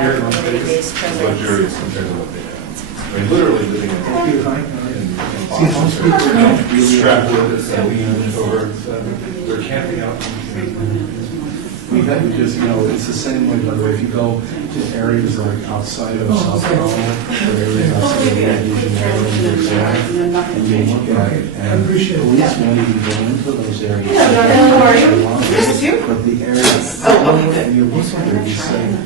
here in one space, luxurious compared to what they have. I mean, literally living in strapped with it, and leaning over, they're camping out. We've had just, it's the same way, by the way, if you go to areas like outside of South Carolina, or areas outside of the Asian area, and you look at it, and police won't even go into those areas. How are you? But the areas, and you look at it, you say,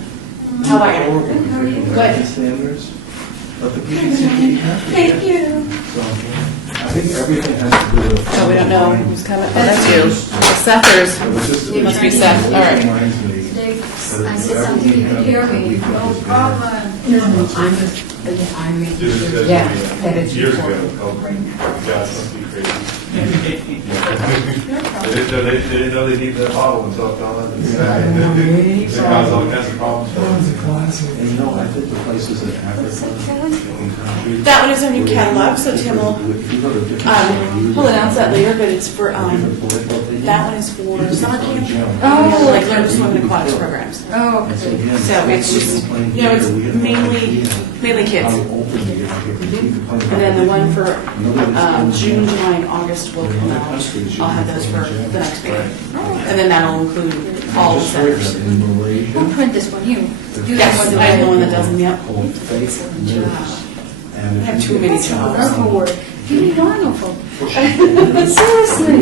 How are you? horrible compared to American standards, but the people seem to be happy. Thank you. So, I think everything has to do with. Oh, we don't know who's coming. Oh, that's you. Sethers. You must be Seth. All right. Reminds me I said something, you could hear me. No problem. Did it years ago. Oh, God, must be crazy. They didn't know they needed that bottle until it fell into the sky. It caused all kinds of problems. And I think the places in Africa, in countries. That one is our new catalog, so Tim will, he'll announce that later, but it's for, that one is for summer camp. Oh. Like learn to swim and aquatics programs. Oh, okay. So it's just, it's mainly kids. And then the one for June, July, and August will come out. I'll have those for the next meeting. And then that'll include all the centers. Who print this one? You? Yes, I have the one that does them, yep. I I have too many jobs. Or you need wonderful. Seriously.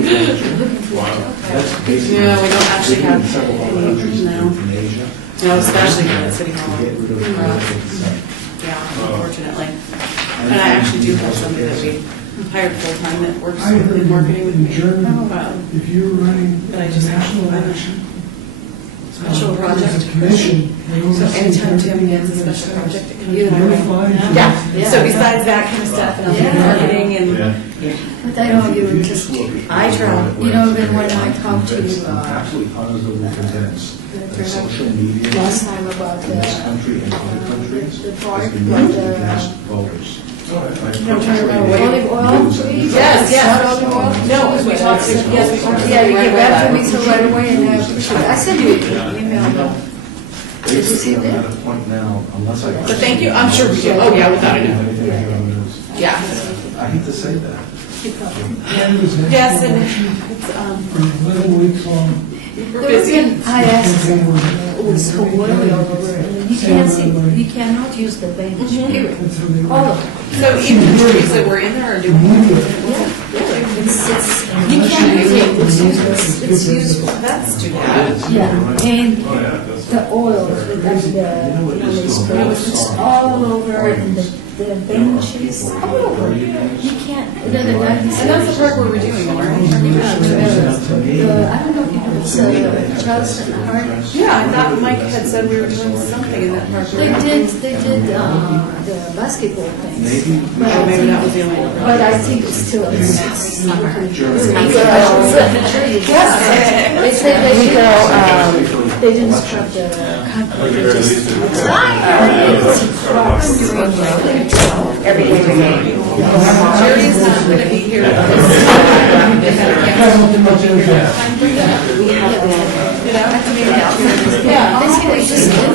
Yeah, we don't actually have any now. No, especially here at City Hall. Yeah, unfortunately. And I actually do have somebody that we hired full-time that works in marketing with me. If you're running But I just have national to find a election, special project. there's a commission. So anytime Tim gets a special project, it comes my way. Notified. Yeah, so besides that kind of stuff, and I'll do marketing and, But I know you just, I try. then when I talked to Absolutely positively convinced that social media last time about in this country and other countries the has park, been but used against voters. olive oil, please? Yes, yes. Olive oil? No, we talked, yes, we talked. Yeah, you get back to me so right away, and I sent you an email. Did you see Basically, I'm that? at a point now, unless I. But thank you, I'm sure we do. Oh, yeah, without a doubt. Anything I hear on the news. Yeah. I hate to say that. Yes, and it's, For 11 weeks long. we're busy. I asked them, so what are we over? You can't see, you cannot use the bench, period. All of it. So even the trees that were in there are doing. It's, you can't use it, it's useful. That's too bad. Yeah, and Oh, yeah, that's. the oil, it's all over, and the benches, all over. You can't, And that's the part where we're doing it, right? I don't know if you know, it's Charleston Hart. Yeah, I thought Mike had said we were doing something in that part. They did the basketball things. Maybe. But Oh, maybe that was the only one. But I think it's still, it's not really good. They said they didn't scrub the concrete. They just- Every day we make. Jerry's not going to be here. Yeah. They say they just did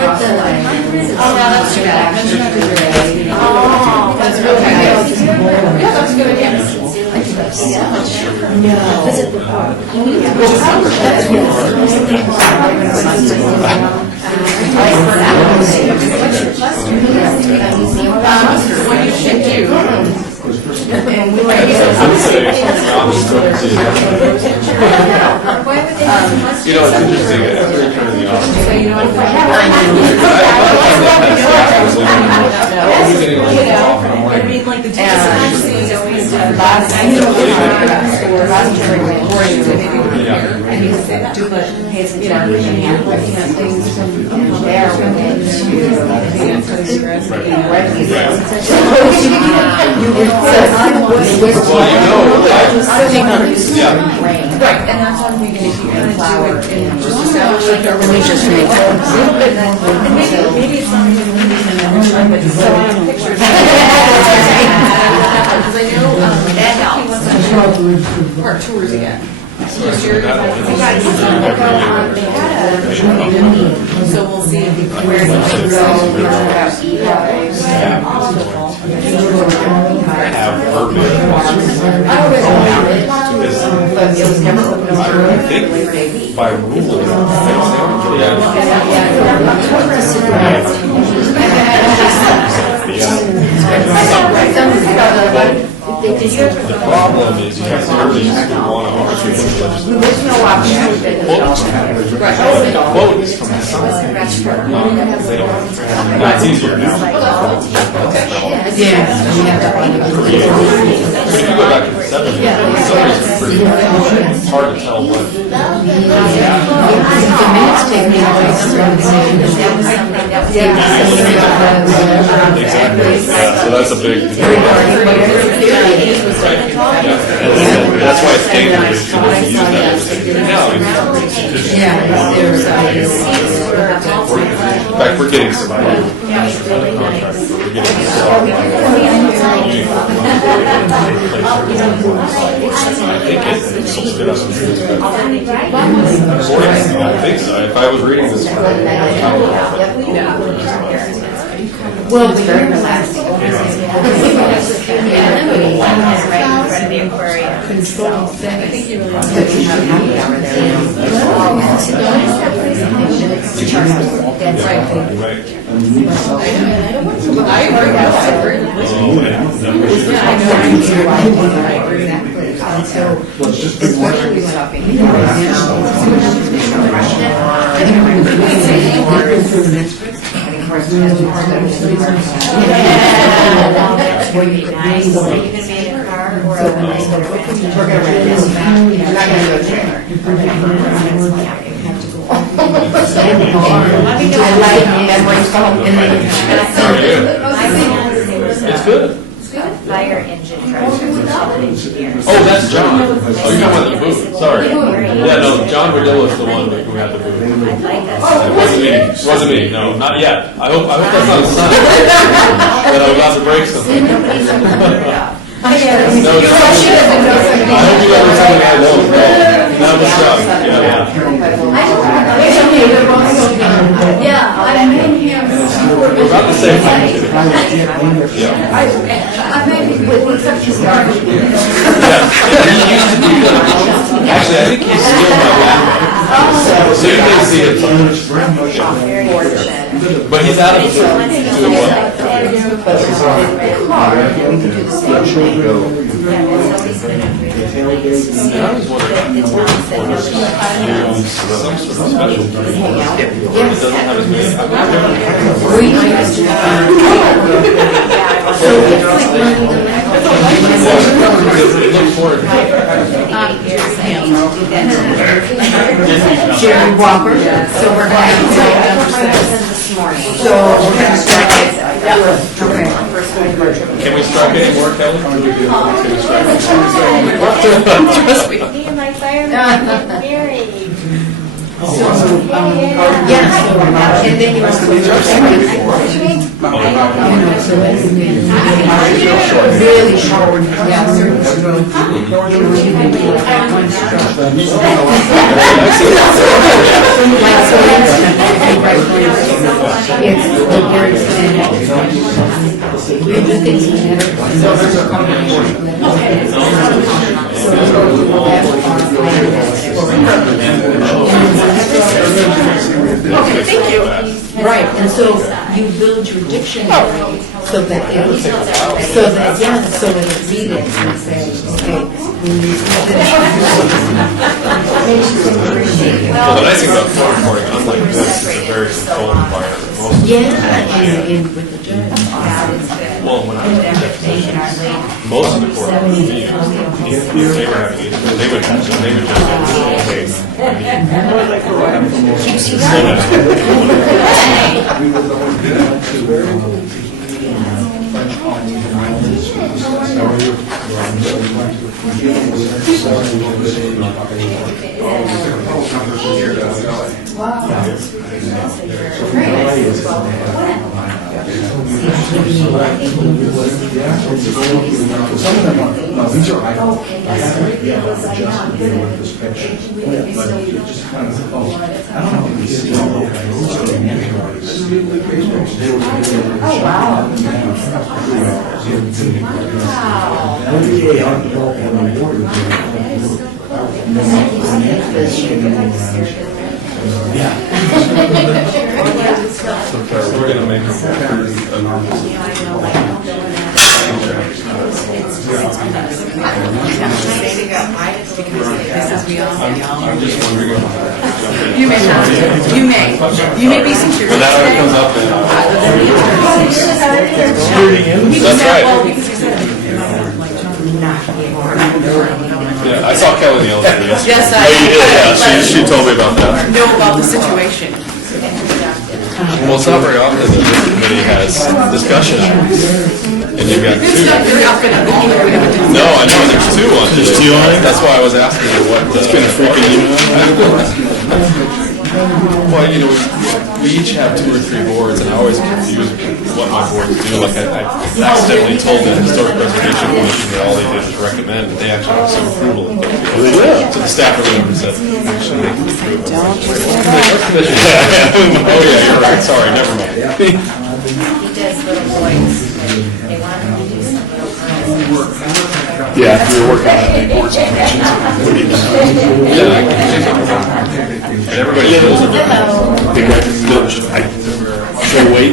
Oh, no, that's too bad. Oh, that's really good. Yeah, that's good, yes. visit the park. What you should do. You know, it's interesting, after I turned the office. So you know what? I mean, like the last night, and he said that, but, you know, looking at things from Right, and that's what I'm thinking, if you're gonna do it and just establish like a religious rate. And maybe it's not even religious, but just pictures. Because I know, he wants to do part tours again. So we'll see where he can go. Have her bid. I already have it. But it was never open over I think by rule, the problem is you have areas that want to oversee the legislature. There's no option. Quote is from the side. It's easier now. Yeah. But if you go back to the 70s, it's always pretty hard to tell what. Exactly. Yeah, so that's a big. That's why it's dangerous. You shouldn't use that. Now, in fact, we're getting some. We're getting I think so. If I was reading this. Well, it's very relaxing. Control thing. I think you really want to Right. I agree. Especially shopping. Would be nice. Are you gonna be in a car or a bicycle? We're gonna rent this back. You're not gonna go trailer. I like memory foam in the. It's good. Fire engine trucks or solid engineers. Oh, that's John. Oh, you're talking about the booth. Sorry. Yeah, no, John Verdillo is the one who had the booth. I'd like It us. wasn't me. It wasn't me. No, not yet. I hope that's not a sign that I'm about to break something. Nobody's ever put it up. No, I hope you ever something I don't know. That was John. Yeah. Yeah, I'm in here. We're about the same thing. Yeah. I made it with such a start. Yeah. He used to be actually, I think he's still my landlord. So you can see it. Very fortunate. But he's out of the booth. Doing well. I was wondering, use some sort of special drink. It doesn't have as many. It looks forward to it. Jerry Walker. So we're going to this morning. So we're going to start it. Can we strike any more, Kelly? Trust me. Me and my fireman married. Yes. And then you must really short. Yeah. Okay, thank you. Right, and so you build your dictionary so that it, so that it read it and say, okay, we use Well, the nice thing about phone recording, unlike this, it's a very controlled environment. with the judge. Well, when I was most of the court meetings, they were having it, they would just French Polynesian Islands. How are you? Some of them are, no, these are items. I haven't, just dealing with this picture. But it just kind of, oh, I don't know if you see all the Oh, wow. We're gonna make I'm just wondering if You may not. You may. You may be secure. But that already comes up in, That's right. Well, because you said yeah, I saw Kelly in the elevator yesterday. Yes, I. Oh, you did, yeah, she told me about that. Know about the situation. Well, it's not very often that this committee has discussion items, and you've got It's two. not very often at all that we have a discussion. No, I know, there's two on. There's two on it? That's why I was asking you what. It's been a freaking Well, you know, we each have 2 or 3 boards, and I always confuse what my boards do. Like, I accidentally told the Historic Preservation Commission that all they did was recommend, but they actually have some approval. So the staff really said, actually, they can approve it. Oh, yeah, you're right, sorry, never mind. He does little boys, they want him to do some little girls. Yeah, we were working on the boards and commissions. Yeah, and everybody knows it. Should I wait?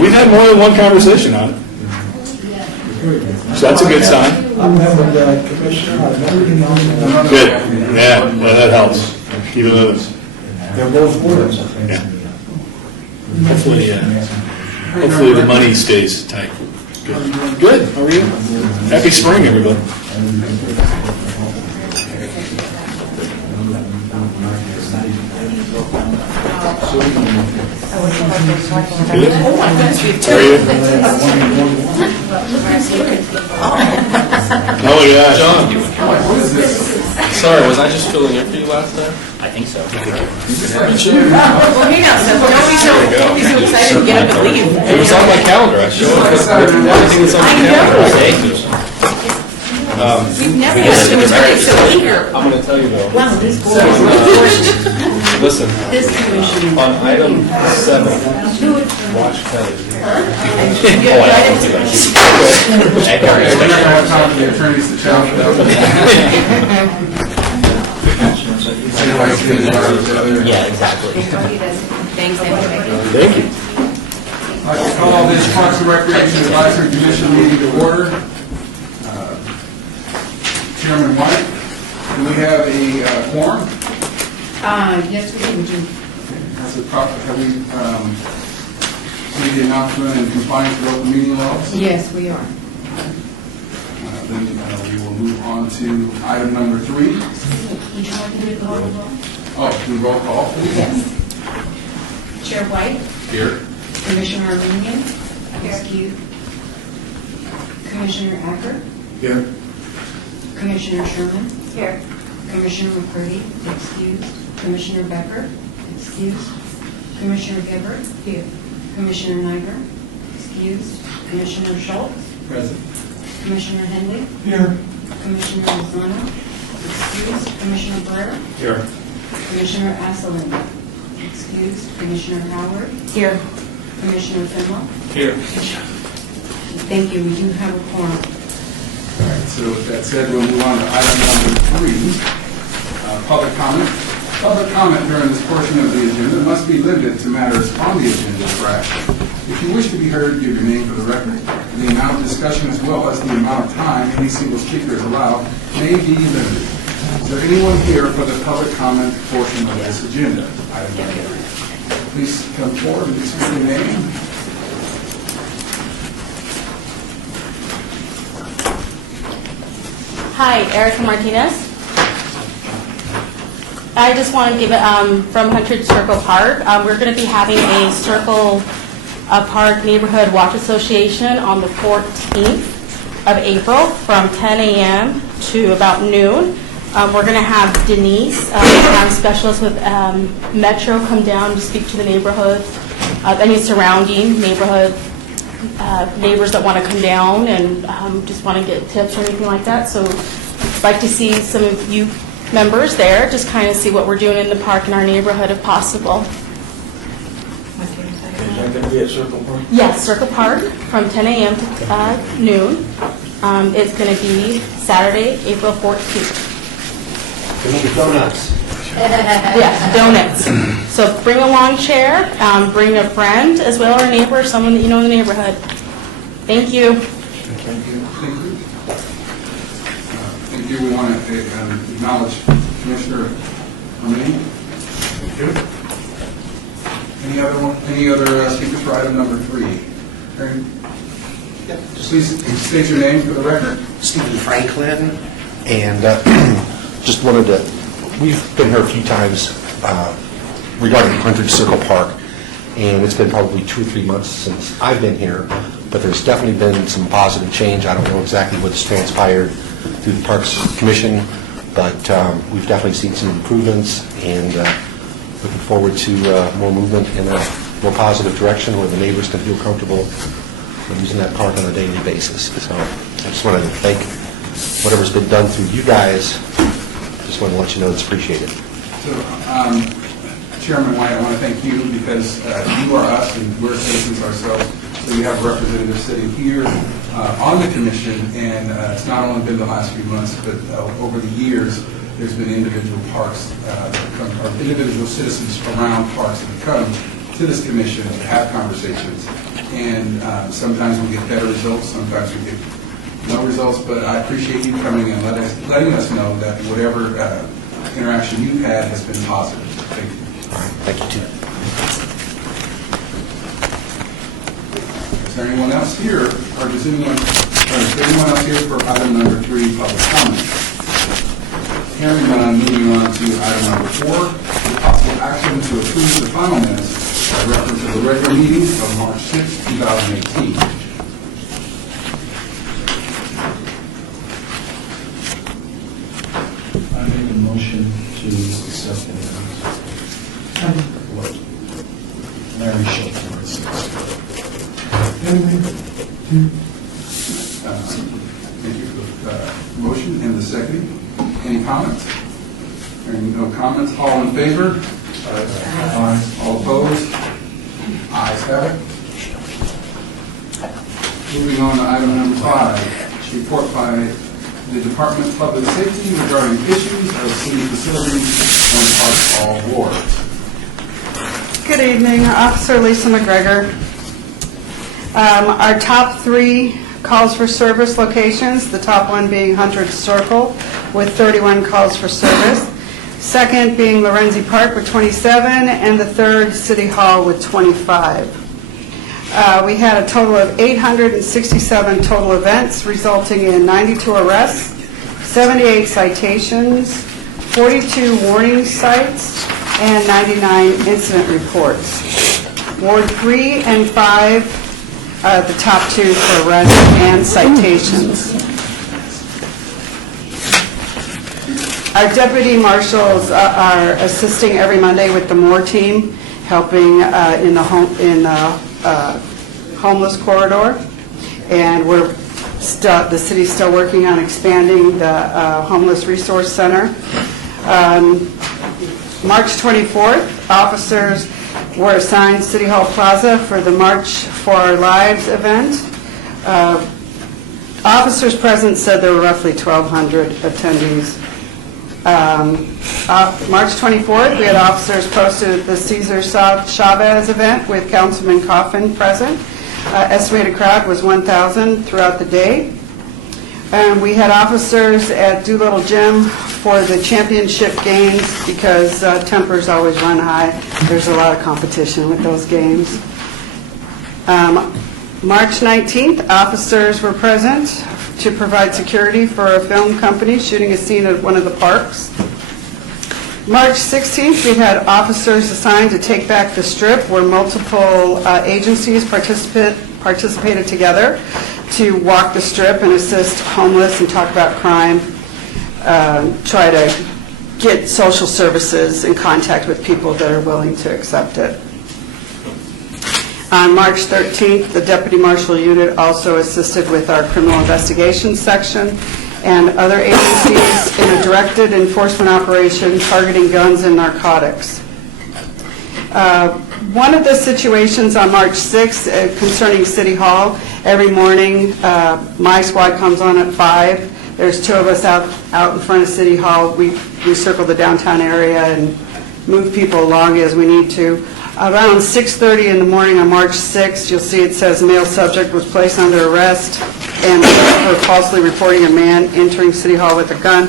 We've had more than one conversation on it. So that's a good sign. I'm having the commissioner, I've never been on the. Good, yeah, well, that helps. Even though it's, They're both boards. yeah. Hopefully the money stays tight. Good. Good, how are you? Happy spring, everybody. Good. How are you? Oh, yeah. John. Sorry, was I just filling in for you last time? I think so. Well, hang on, Seth. Don't be so excited to get up and leave. It was on my calendar, I showed it. Everything was on my calendar. We've never used to be so eager. I'm gonna tell you though. Wow, these boards. Listen, This commission. on item 7, watch Kelly. Oh, I don't think I We're not gonna have time for the attorneys to challenge that. Yeah, exactly. Thanks, anyway. Thank you. I'd like to call this Parks and Recreation Advisory Commission meeting to order. Chairman White, do we have a quorum? Yes, we do. Have we made the announcement in compliance with open meeting laws? Yes, we are. Then we will move on to item number 3. Would you like to do the roll call? Oh, do roll call, please. Yes. Chair White, Here. Commissioner Armenian, excused. Commissioner Acker, Here. Commissioner Sherman, Here. Commissioner McCurdy, excused. Commissioner Becker, excused. Commissioner Gibbert, here. Commissioner Niger, excused. Commissioner Schultz, Present. Commissioner Henley, Here. Commissioner Lozano, excused. Commissioner Blair, Here. Commissioner Asselin, excused. Commissioner Howard, Here. Commissioner Fennell. Here. Thank you, we do have a quorum. All right, so with that said, we'll move on to item number 3, public comment. Public comment during this portion of the agenda must be limited to matters on the agenda for action. If you wish to be heard, give your name for the record. The amount of discussion as well as the amount of time any single speaker is allowed may be limited. Is there anyone here for the public comment portion of this agenda? Item number 3. Please come forward and state your name. Hi, Erica Martinez. I just want to give it from Hundred Circle Park. We're going to be having a Circle Park Neighborhood Watch Association on the 14th of April from 10 a.m. to about noon. We're going to have Denise, town specialist with Metro, come down to speak to the neighborhood, any surrounding neighborhood neighbors that want to come down and just want to get tips or anything like that. So I'd like to see some of you members there, just kind of see what we're doing in the park in our neighborhood if possible. Is that going to be at Circle Park? Yes, Circle Park from 10 a.m. to noon. It's going to be Saturday, April 14th. Can we get donuts? Yeah, donuts. So bring a lawn chair, bring a friend as well, or a neighbor, someone that you know in the neighborhood. Thank you. Thank you. Thank you. We want to acknowledge Commissioner Armani. Thank you. Any other speakers for item number 3? Aaron? Please state your name for the record. Stephen Franklin, and just wanted to, we've been here a few times regarding 100 Circle Park, and it's been probably 2 or 3 months since I've been here, but there's definitely been some positive change. I don't know exactly what's transpired through the Parks Commission, but we've definitely seen some improvements, and looking forward to more movement in a more positive direction where the neighbors can feel comfortable using that park on a daily basis. So I just wanted to thank whatever's been done through you guys. Just wanted to let you know it's appreciated. So, Chairman White, I want to thank you because you are us and we're citizens ourselves. So you have representatives sitting here on the commission, and it's not only been the last few months, but over the years, there's been individual parks that come, or individual citizens around parks that come to this commission to have conversations. And sometimes we get better results, sometimes we get no results, but I appreciate you coming and letting us know that whatever interaction you've had has been positive. Thank you. All right, thank you too. Is there anyone else here, or is anyone else here for item number 3, public comment? Hearing none, moving on to item number 4, possible action to approve the final minutes by reference to the regular meeting of March 6, 2018. I make a motion to accept what Larry Shelton says. Thank you for the motion and the second. Any comments? Hearing no comments, all in favor? Aye. All opposed? Ayes have it. Moving on to item number 5, report by the Department of Public Safety regarding issues of city facilities on Park Hall Ward. Good evening, Officer Lisa McGregor. Our top 3 calls for service locations, the top one being Hundred Circle with 31 calls for service, second being Lorenzi Park with 27, and the third City Hall with 25. We had a total of 867 total events, resulting in 92 arrests, 78 citations, 42 warning cites, and 99 incident reports. Ward 3 and 5 are the top 2 for arrests and citations. Our deputy marshals are assisting every Monday with the MORE team, helping in the homeless corridor, and the city's still working on expanding the homeless resource center. March 24th, officers were assigned City Hall Plaza for the March for Our Lives event. Officers present said there were roughly 1,200 attendees. March 24th, we had officers posted at the Cesar Chavez event with Councilman Coffin present. Estimated crowd was 1,000 throughout the day. And we had officers at Doolittle Gym for the championship games because tempers always run high. There's a lot of competition with those games. March 19th, officers were present to provide security for a film company shooting a scene at one of the parks. March 16th, we had officers assigned to take back the strip where multiple agencies participated together to walk the strip and assist homeless and talk about crime, try to get social services in contact with people that are willing to accept it. On March 13th, the Deputy Marshal Unit also assisted with our criminal investigations section and other agencies in a directed enforcement operation targeting guns and narcotics. One of the situations on March 6th concerning City Hall, every morning my squad comes on at 5. There's 2 of us out in front of City Hall. We circle the downtown area and move people along as we need to. Around 6:30 in the morning on March 6th, you'll see it says male subject was placed under arrest and for falsely reporting a man entering City Hall with a gun.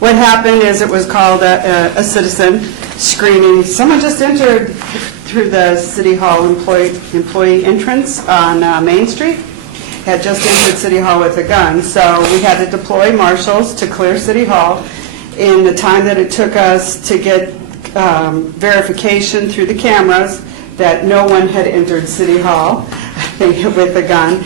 What happened is it was called a citizen screaming, someone just entered through the City Hall employee entrance on Main Street, had just entered City Hall with a gun. So we had to deploy marshals to clear City Hall. In the time that it took us to get verification through the cameras that no one had entered City Hall with a gun.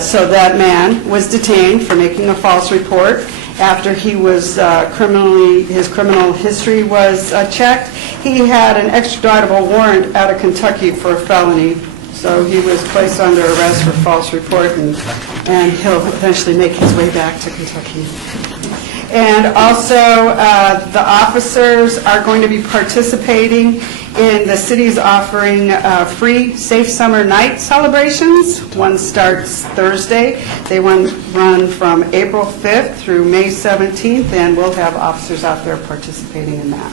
So that man was detained for making a false report. After he was his criminal history was checked, he had an extraditable warrant out of Kentucky for a felony. So he was placed under arrest for false report, and he'll eventually make his way back to Kentucky. And also, the officers are going to be participating in the city's offering free Safe Summer Night celebrations. One starts Thursday. They run from April 5th through May 17th, and we'll have officers out there participating in that.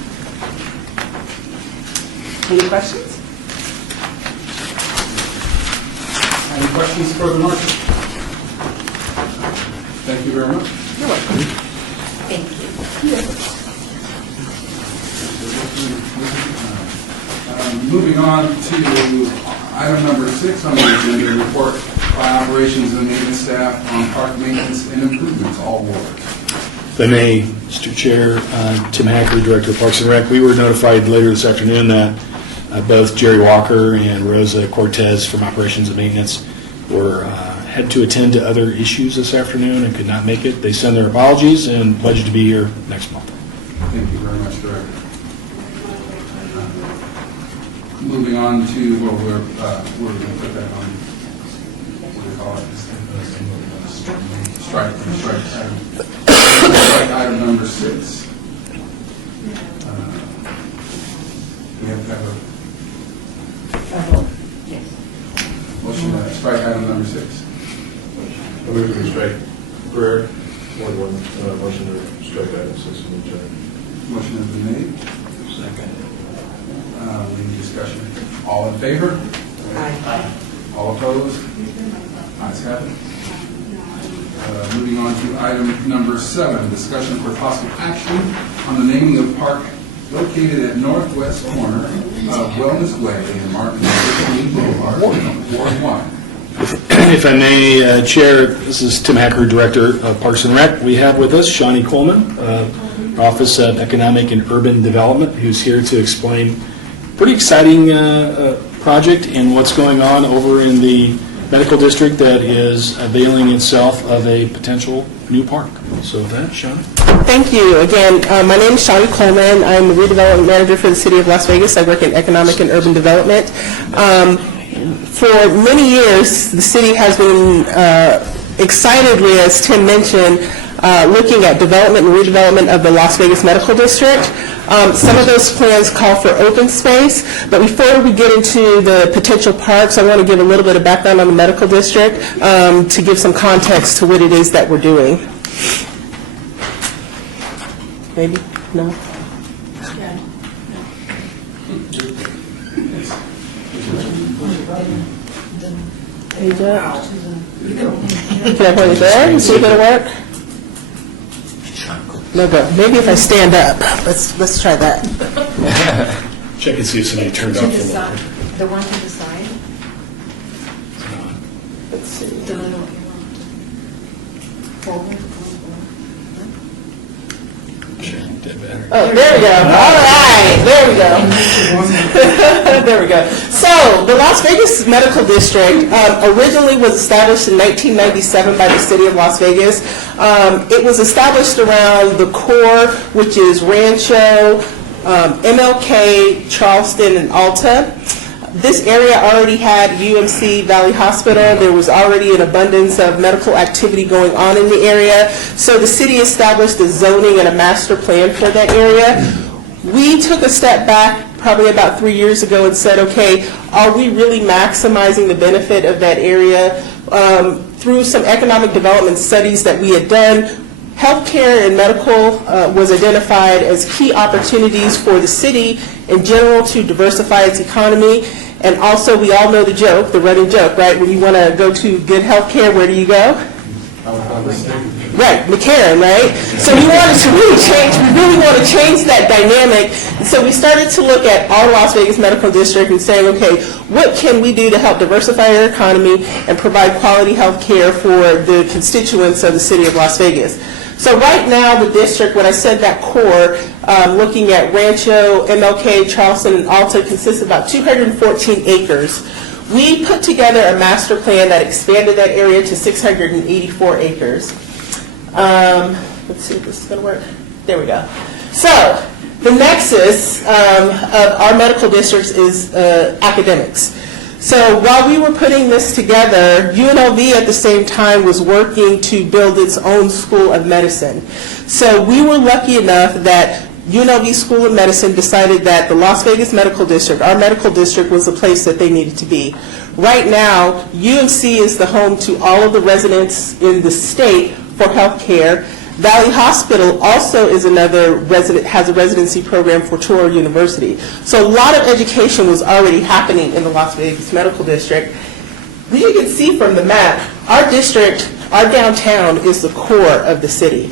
Any questions? Any questions for the marshal? Thank you very much. You're welcome. Thank you. Moving on to item number 6 on the agenda, report by operations and maintenance staff on park maintenance and improvements, all wards. If I may, Mr. Chair, Tim Hacker, Director of Parks and Rec, we were notified later this afternoon that both Jerry Walker and Rosa Cortez from Operations and Maintenance had to attend to other issues this afternoon and could not make it. They send their apologies and pledge to be here next month. Thank you very much, Director. Moving on to, well, we're going to put that on, what do you call it? Strike item number 6. We have to have a motion to strike item number 6. I move to strike Prayer, motion to strike item 6 from the agenda. Motion has been made. Second. Any discussion? All in favor? Aye. All opposed? Ayes have it. Moving on to item number 7, discussion for possible action on the naming of park located at northwest corner of Wellness Way and Martin Luther King Boulevard, Ward 1. If I may, Chair, this is Tim Hacker, Director of Parks and Rec. We have with us Shawnee Coleman, Office of Economic and Urban Development, who's here to explain a pretty exciting project and what's going on over in the medical district that is availing itself of a potential new park. So with that, Shawnee. Thank you. Again, my name is Shawnee Coleman. I'm the redevelopment manager for the City of Las Vegas. I work in economic and urban development. For many years, the city has been excitedly, as Tim mentioned, looking at development and redevelopment of the Las Vegas Medical District. Some of those plans call for open space, but before we get into the potential parks, I want to give a little bit of background on the medical district to give some context to what it is that we're doing. Maybe? No? Page up. Can I point it there and see if it'll work? No go. Maybe if I stand up. Let's try that. Check and see if somebody turned off the light. The one to the side? Let's see. Forward. Oh, there we go. All right, there we go. There we go. So, the Las Vegas Medical District originally was established in 1997 by the city of Las Vegas. It was established around the core, which is Rancho, MLK, Charleston, and Alta. This area already had UMC Valley Hospital. There was already an abundance of medical activity going on in the area. So the city established a zoning and a master plan for that area. We took a step back probably about 3 years ago and said, okay, are we really maximizing the benefit of that area? Through some economic development studies that we had done, healthcare and medical was identified as key opportunities for the city in general to diversify its economy. And also, we all know the joke, the running joke, right? When you want to go to good healthcare, where do you go? Right, McCarran, right? So we wanted to really want to change that dynamic. So we started to look at all Las Vegas Medical District and saying, okay, what can we do to help diversify our economy and provide quality health care for the constituents of the city of Las Vegas? So right now, the district, when I said that core, looking at Rancho, MLK, Charleston, and Alta, consists of about 214 acres. We put together a master plan that expanded that area to 684 acres. Let's see if this is going to work. There we go. So the nexus of our medical districts is academics. So while we were putting this together, UNLV at the same time was working to build its own school of medicine. So we were lucky enough that UNLV School of Medicine decided that the Las Vegas Medical District, our medical district, was the place that they needed to be. Right now, UMC is the home to all of the residents in the state for health care. Valley Hospital also is has a residency program for Touro University. So a lot of education was already happening in the Las Vegas Medical District. As you can see from the map, our district, our downtown, is the core of the city.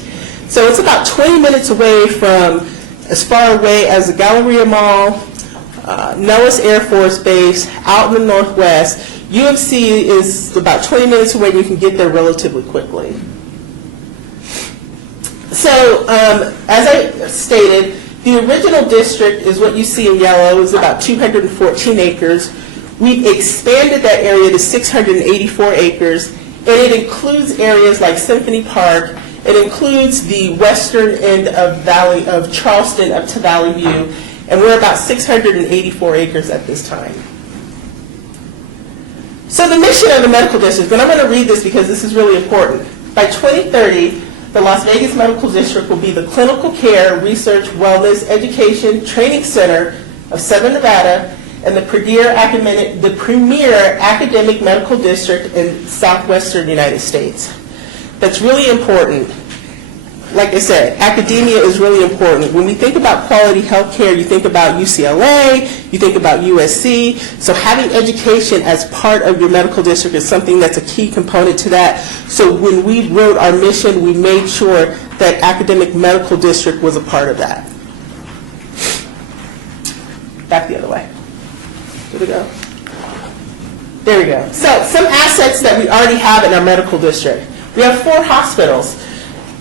So it's about 20 minutes away from as far away as the Galleria Mall, Nellis Air Force Base, out in the northwest. UMC is about 20 minutes away, and you can get there relatively quickly. So, as I stated, the original district is what you see in yellow, is about 214 acres. We've expanded that area to 684 acres, and it includes areas like Symphony Park. It includes the western end of Charleston up to Valley View, and we're about 684 acres at this time. So the mission of the medical district, and I'm going to read this because this is really important. By 2030, the Las Vegas Medical District will be the clinical care, research, wellness, education, training center of Southern Nevada and the premier academic medical district in southwestern United States. That's really important. Like I said, academia is really important. When we think about quality health care, you think about UCLA, you think about USC. So having education as part of your medical district is something that's a key component to that. So when we wrote our mission, we made sure that academic medical district was a part of that. Back the other way. There we go. There we go. So some assets that we already have in our medical district. We have 4 hospitals.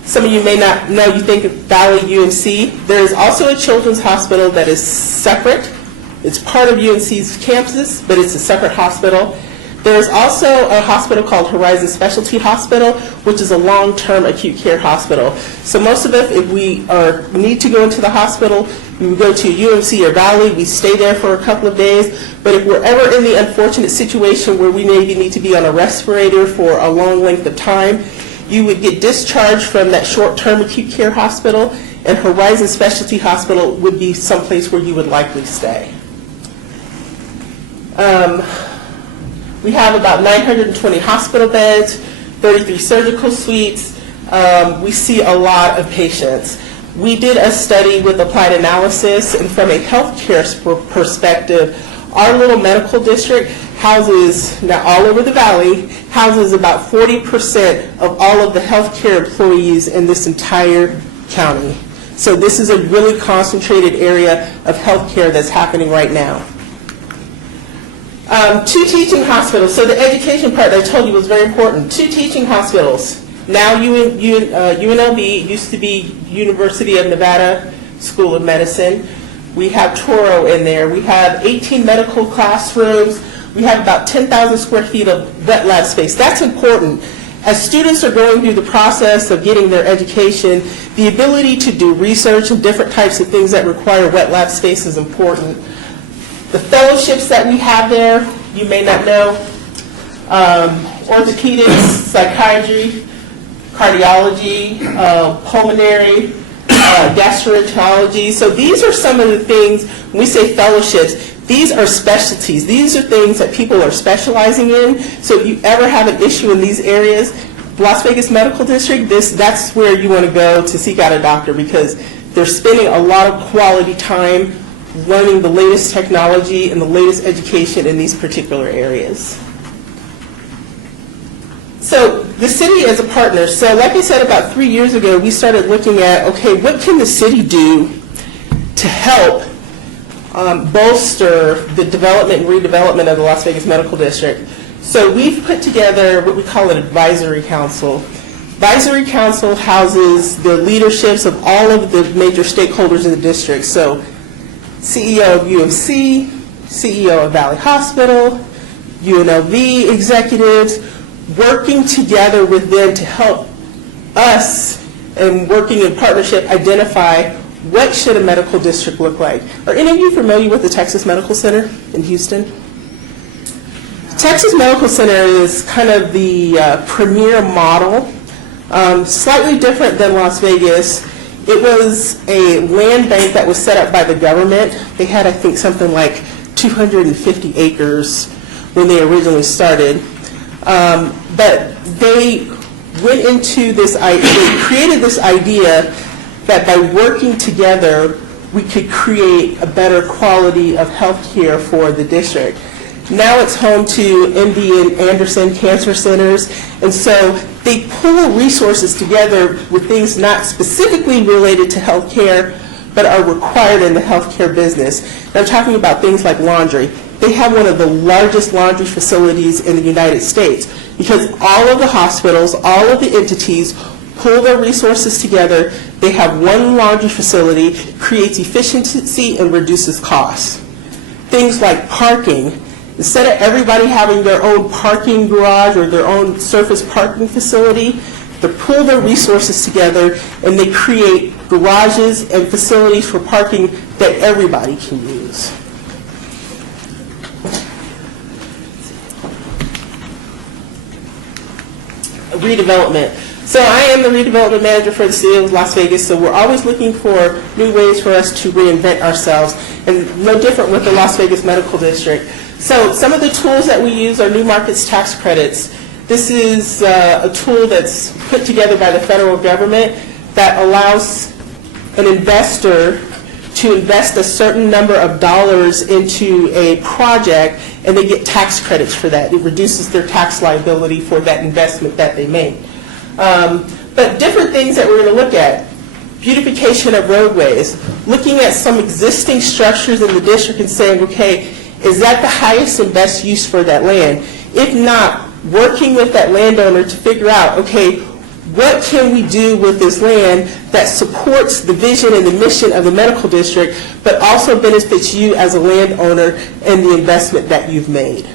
Some of you may not know, you think of Valley UMC. There is also a children's hospital that is separate. It's part of UMC's campus, but it's a separate hospital. There is also a hospital called Horizon Specialty Hospital, which is a long-term acute care hospital. So most of us, if we need to go into the hospital, we go to UMC or Valley, we stay there for a couple of days. But if we're ever in the unfortunate situation where we maybe need to be on a respirator for a long length of time, you would get discharged from that short-term acute care hospital, and Horizon Specialty Hospital would be someplace where you would likely stay. We have about 920 hospital beds, 33 surgical suites. We see a lot of patients. We did a study with applied analysis, and from a healthcare perspective, our little medical district houses, now all over the valley, houses about 40% of all of the healthcare employees in this entire county. So this is a really concentrated area of healthcare that's happening right now. 2 teaching hospitals. So the education part that I told you was very important. 2 teaching hospitals. Now UNLV, used to be University of Nevada School of Medicine. We have Toro in there. We have 18 medical classrooms. We have about 10,000 square feet of wet lab space. That's important. As students are going through the process of getting their education, the ability to do research and different types of things that require wet lab space is important. The fellowships that we have there, you may not know, orthopedics, psychiatry, cardiology, pulmonary, gastroenterology. So these are some of the things, when we say fellowships, these are specialties. These are things that people are specializing in. So if you ever have an issue in these areas, Las Vegas Medical District, that's where you want to go to seek out a doctor, because they're spending a lot of quality time learning the latest technology and the latest education in these particular areas. So the city is a partner. So like I said, about 3 years ago, we started looking at, okay, what can the city do to help bolster the development and redevelopment of the Las Vegas Medical District? So we've put together what we call an advisory council. Advisory council houses the leaderships of all of the major stakeholders in the district. So CEO of U of C, CEO of Valley Hospital, UNLV executives, working together with them to help us and working in partnership identify what should a medical district look like. Are any of you familiar with the Texas Medical Center in Houston? Texas Medical Center is kind of the premier model, slightly different than Las Vegas. It was a land bank that was set up by the government. They had, I think, something like 250 acres when they originally started. But they went into this, they created this idea that by working together, we could create a better quality of health care for the district. Now it's home to MD and Anderson Cancer Centers, and so they pull resources together with things not specifically related to health care, but are required in the healthcare business. And I'm talking about things like laundry. They have one of the largest laundry facilities in the United States because all of the hospitals, all of the entities pull their resources together. They have one laundry facility, creates efficiency and reduces costs. Things like parking. Instead of everybody having their own parking garage or their own surface parking facility, they pull their resources together and they create garages and facilities for parking that everybody can use. Redevelopment. So I am the redevelopment manager for the city of Las Vegas, so we're always looking for new ways for us to reinvent ourselves, and no different with the Las Vegas Medical District. So some of the tools that we use are New Markets Tax Credits. This is a tool that's put together by the federal government that allows an investor to invest a certain number of dollars into a project, and they get tax credits for that. It reduces their tax liability for that investment that they make. But different things that we're going to look at. Beautification of roadways. Looking at some existing structures in the district and saying, okay, is that the highest and best use for that land? If not, working with that landowner to figure out, okay, what can we do with this land that supports the vision and the mission of the medical district, but also benefits you as a landowner and the investment that you've made?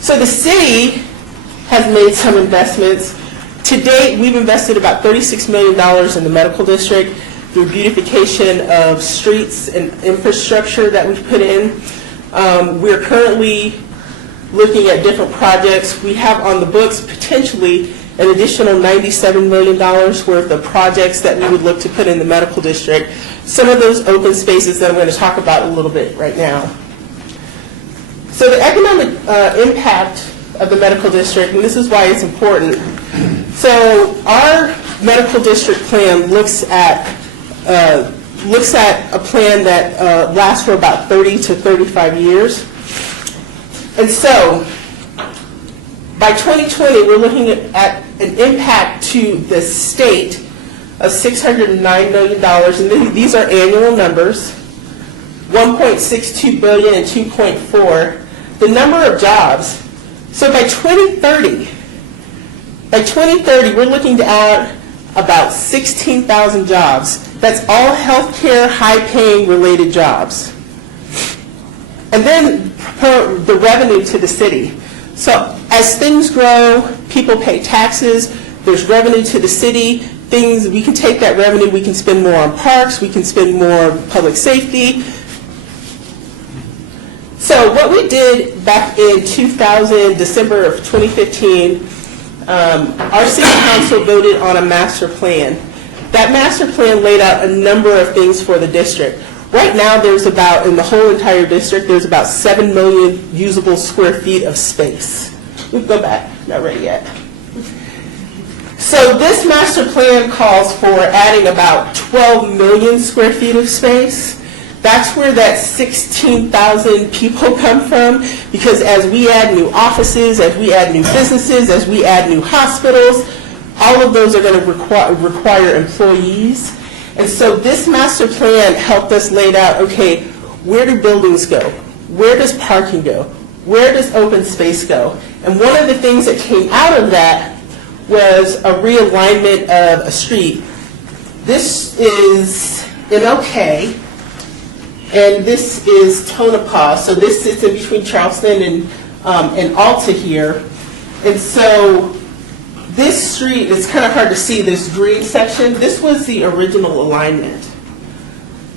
So the city has made some investments. To date, we've invested about $36 million in the medical district through beautification of streets and infrastructure that we've put in. We're currently looking at different projects. We have on the books potentially an additional $97 million worth of projects that we would look to put in the medical district. Some of those open spaces that I'm going to talk about a little bit right now. So the economic impact of the medical district, and this is why it's important. So our medical district plan looks at a plan that lasts for about 30 to 35 years. And so by 2020, we're looking at an impact to the state of $609 million, and these are annual numbers, $1.62 billion and $2.4. The number of jobs, So by 2030, we're looking to add about 16,000 jobs. That's all healthcare, high-paying related jobs. And then the revenue to the city. So as things grow, people pay taxes, there's revenue to the city, we can take that revenue, we can spend more on parks, we can spend more on public safety. So what we did back in December of 2015, our city council voted on a master plan. That master plan laid out a number of things for the district. Right now, there's about, in the whole entire district, there's about 7 million usable square feet of space. We go back, not ready yet. So this master plan calls for adding about 12 million square feet of space. That's where that 16,000 people come from, because as we add new offices, as we add new businesses, as we add new hospitals, all of those are going to require employees. And so this master plan helped us lay out, okay, where do buildings go? Where does parking go? Where does open space go? And one of the things that came out of that was a realignment of a street. This is MLK, and this is Tonopah. So this sits in between Charleston and Alta here. And so this street, it's kind of hard to see this green section. This was the original alignment.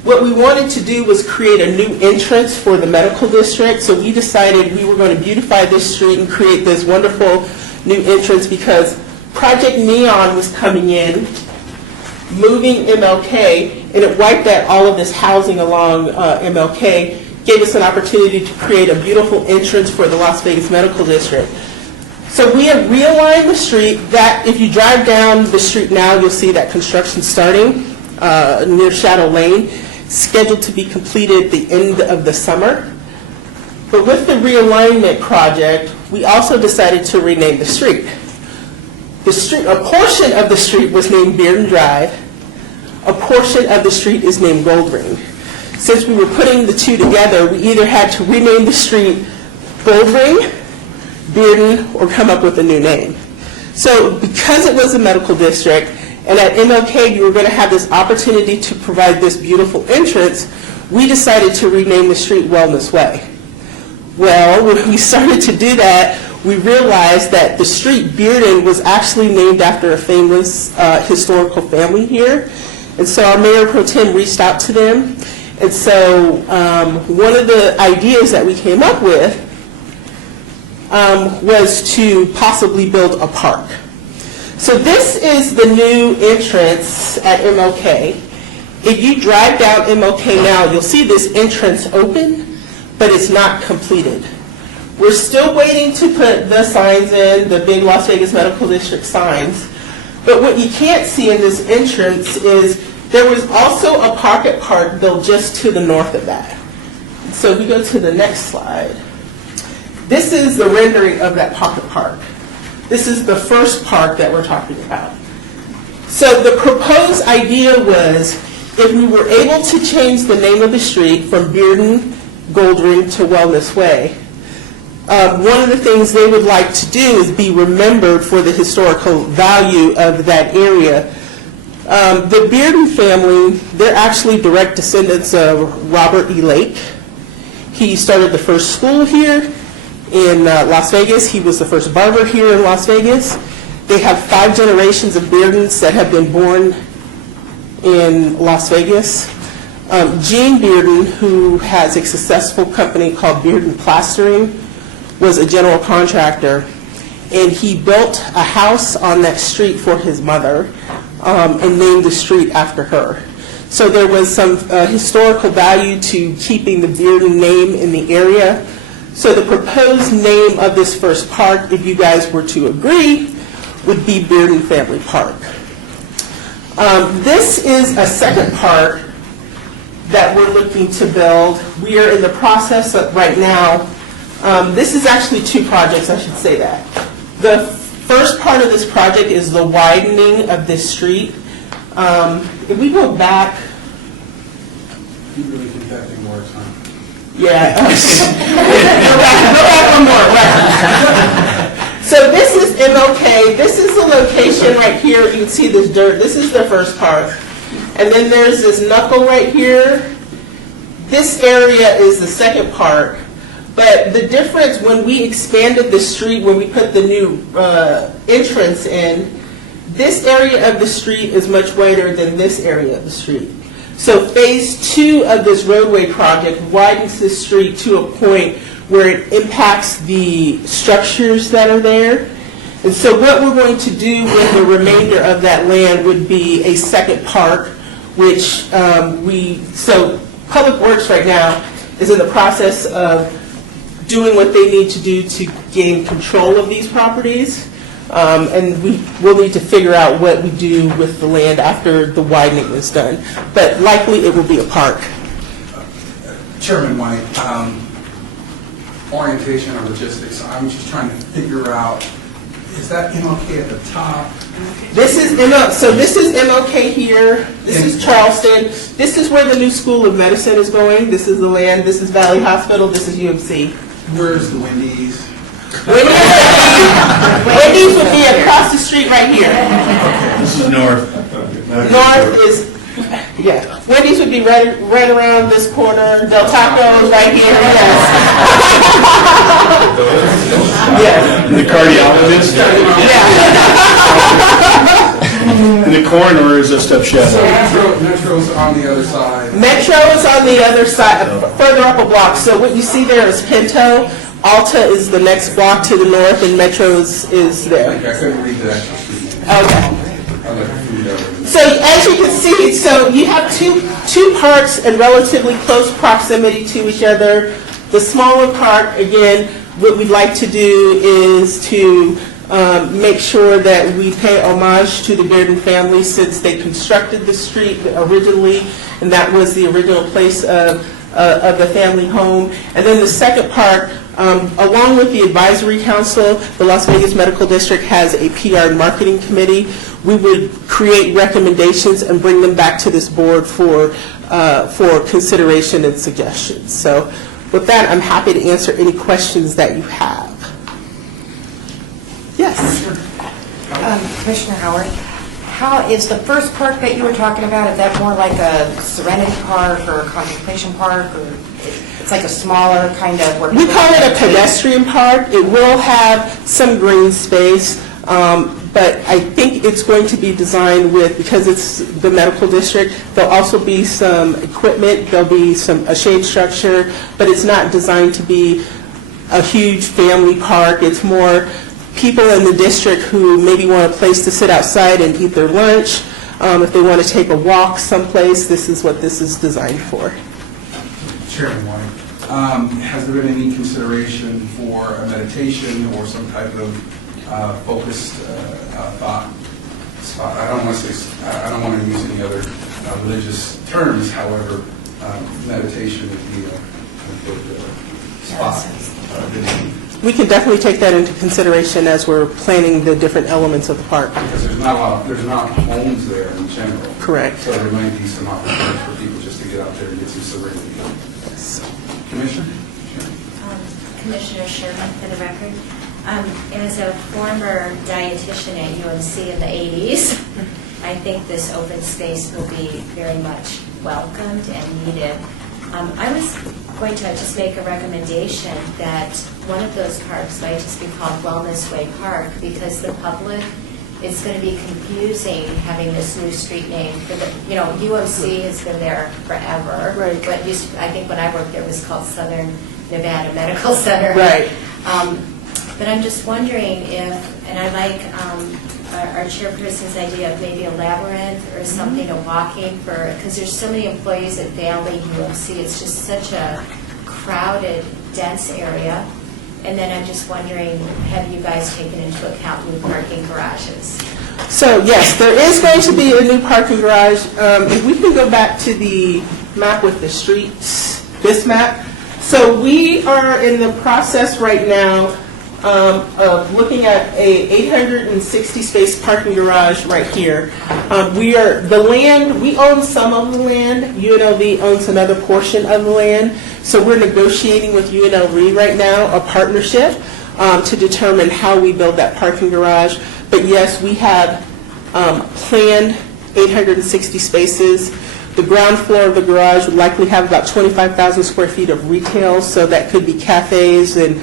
What we wanted to do was create a new entrance for the medical district. So we decided we were going to beautify this street and create this wonderful new entrance because Project Neon was coming in, moving MLK, and it wiped out all of this housing along MLK, gave us an opportunity to create a beautiful entrance for the Las Vegas Medical District. So we have realigned the street. That if you drive down the street now, you'll see that construction starting near Shadow Lane, scheduled to be completed at the end of the summer. But with the realignment project, we also decided to rename the street. A portion of the street was named Bearden Drive. A portion of the street is named Goldring. Since we were putting the two together, we either had to rename the street Goldring, Bearden, or come up with a new name. So because it was a medical district, and at MLK you were going to have this opportunity to provide this beautiful entrance, we decided to rename the street Wellness Way. Well, when we started to do that, we realized that the street Bearden was actually named after a famous historical family here. And so our Mayor Pro Tem reached out to them. And so one of the ideas that we came up with was to possibly build a park. So this is the new entrance at MLK. If you drive down MLK now, you'll see this entrance open, but it's not completed. We're still waiting to put the signs in, the big Las Vegas Medical District signs. But what you can't see in this entrance is there was also a pocket park built just to the north of that. So if we go to the next slide. This is the rendering of that pocket park. This is the first park that we're talking about. So the proposed idea was if we were able to change the name of the street from Bearden Goldring to Wellness Way, one of the things they would like to do is be remembered for the historical value of that area. The Bearden family, they're actually direct descendants of Robert E. Lake. He started the first school here in Las Vegas. He was the first barber here in Las Vegas. They have 5 generations of Beardens that have been born in Las Vegas. Gene Bearden, who has a successful company called Bearden Plastering, was a general contractor, and he built a house on that street for his mother and named the street after her. So there was some historical value to keeping the Bearden name in the area. So the proposed name of this first park, if you guys were to agree, would be Bearden Family Park. This is a second park that we're looking to build. We are in the process of, right now, this is actually 2 projects, I should say that. The first part of this project is the widening of this street. If we go back, You really think that thing works, huh? yeah. Go back one more. So this is MLK. This is the location right here. You can see this dirt. This is the first park. And then there's this knuckle right here. This area is the second park. But the difference when we expanded the street, when we put the new entrance in, this area of the street is much wider than this area of the street. So phase 2 of this roadway project widens this street to a point where it impacts the structures that are there. And so what we're going to do with the remainder of that land would be a second park, which so Public Works right now is in the process of doing what they need to do to gain control of these properties. And we will need to figure out what we do with the land after the widening is done. But likely it will be a park. Chairman White, orientation or logistics, I'm just trying to figure out, is that MLK at the top? This is MLK here. This is Charleston. This is where the new School of Medicine is going. This is the land. This is Valley Hospital. This is UMC. Where's the Wendy's? Wendy's would be across the street right here. This is north. North is, yeah. Wendy's would be right around this corner. Del Taco is right here. Yes. And the cardiologist? Yeah. And the coroner is a step shadow. Metro's on the other side. Metro is on the other side, further up a block. So what you see there is Pinto. Alta is the next block to the north, and Metro is there. I couldn't read the actual street name. Okay. I'll let you read over. So as you can see, so you have two parks in relatively close proximity to each other. The smaller park, again, what we'd like to do is to make sure that we pay homage to the Bearden family since they constructed the street originally, and that was the original place of the family home. And then the second park, along with the advisory council, the Las Vegas Medical District has a PR and marketing committee. We would create recommendations and bring them back to this board for consideration and suggestions. So with that, I'm happy to answer any questions that you have. Yes. Commissioner Howard, how is the first park that you were talking about, is that more like a Serenity Park or a Contemplation Park, or it's like a smaller kind of... We call it a pedestrian park. It will have some green space, but I think it's going to be designed with, because it's the medical district, there'll also be some equipment, there'll be a shade structure, but it's not designed to be a huge family park. It's more people in the district who maybe want a place to sit outside and eat their lunch. If they want to take a walk someplace, this is what this is designed for. Chairman White, has there been any consideration for a meditation or some type of focused thought spot? I don't want to use any other religious terms. However, meditation would be a good spot. We can definitely take that into consideration as we're planning the different elements of the park. Because there's not homes there in general. Correct. So there might be some opportunities for people just to get out there and get some serenity. Yes. Commissioner? Commissioner Sherman, for the record. As a former dietitian at UNC in the 80s, I think this open space will be very much welcomed and needed. I was going to just make a recommendation that one of those parks might just be called Wellness Way Park, because the public, it's going to be confusing having this new street name. For the, UMC has been there forever. Right. But I think when I worked there, it was called Southern Nevada Medical Center. Right. But I'm just wondering if, and I like our chairperson's idea of maybe a labyrinth or something, a walking for, because there's so many employees at Valley UMC. It's just such a crowded, dense area. And then I'm just wondering, have you guys taken into account new parking garages? So yes, there is going to be a new parking garage. If we can go back to the map with the streets, this map. So we are in the process right now of looking at a 860 space parking garage right here. We own some of the land. UNLV owns another portion of the land. So we're negotiating with UNLV right now a partnership to determine how we build that parking garage. But yes, we have planned 860 spaces. The ground floor of the garage would likely have about 25,000 square feet of retail, so that could be cafes and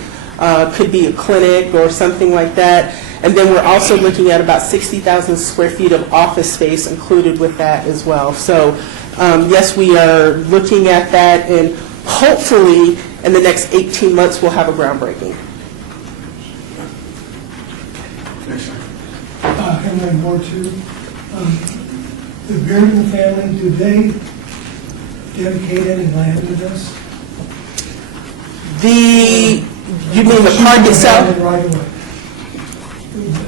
could be a clinic or something like that. And then we're also looking at about 60,000 square feet of office space included with that as well. So yes, we are looking at that, and hopefully in the next 18 months we'll have a groundbreaking. Henry Moore too. The Bearden family, do they dedicate any land to this? You mean the park itself?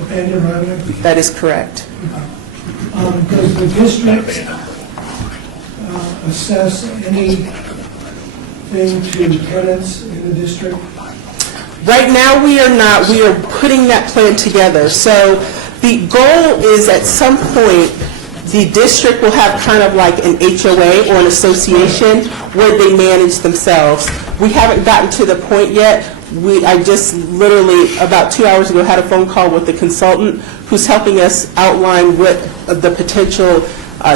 Abandoned right away? That is correct. Does the district assess anything to tenants in the district? Right now, we are not. We are putting that plan together. So the goal is at some point, the district will have kind of like an HOA or an association where they manage themselves. We haven't gotten to the point yet. I just literally about 2 hours ago had a phone call with the consultant who's helping us outline what the potential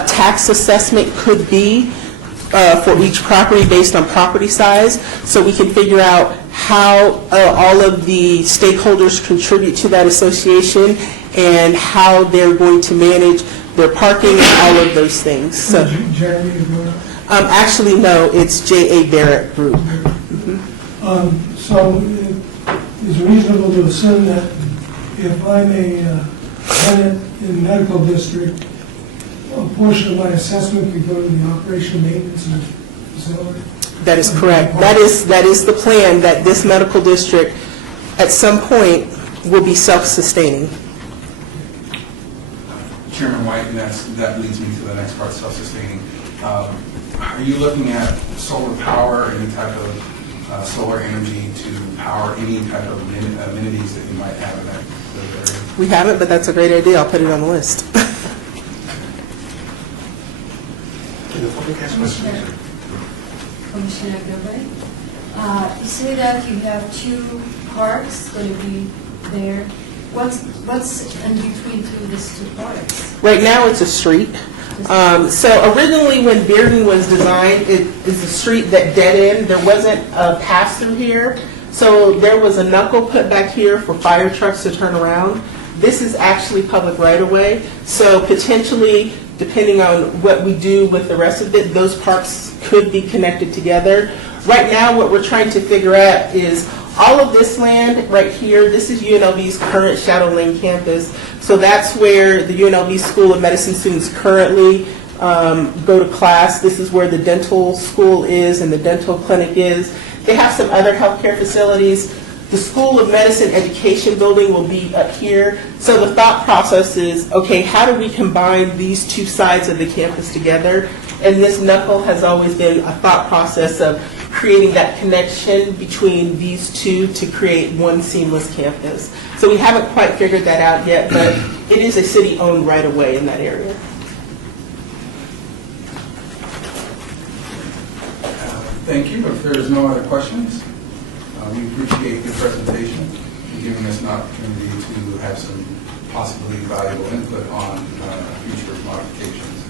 tax assessment could be for each property based on property size, so we can figure out how all of the stakeholders contribute to that association and how they're going to manage their parking and all of those things. So, Jeremy, actually, no, it's J.A. Barrett Group. So it's reasonable to assume that if I'm a tenant in the medical district, a portion of my assessment could go to the operation maintenance of the facility? That is correct. That is the plan, that this medical district at some point will be self-sustaining. Chairman White, and that leads me to the next part, self-sustaining. Are you looking at solar power, any type of solar energy to power any type of amenities that you might have in that area? We haven't, but that's a great idea. I'll put it on the list. Commissioner Gilbert, you say that you have two parks going to be there. What's in between these two parks? Right now, it's a street. So originally, when Bearden was designed, it is a street that dead end. There wasn't a pass-through here. So there was a knuckle put back here for fire trucks to turn around. This is actually public right-of-way. So potentially, depending on what we do with the rest of it, those parks could be connected together. Right now, what we're trying to figure out is all of this land right here, this is UNLV's current Shadow Lane campus. So that's where the UNLV School of Medicine students currently go to class. This is where the dental school is and the dental clinic is. They have some other healthcare facilities. The School of Medicine Education building will be up here. So the thought process is, okay, how do we combine these two sides of the campus together? And this knuckle has always been a thought process of creating that connection between these two to create one seamless campus. So we haven't quite figured that out yet, but it is a city-owned right-of-way in that area. Thank you. If there's no other questions, we appreciate your presentation and giving us an opportunity to have some possibly valuable input on future modifications.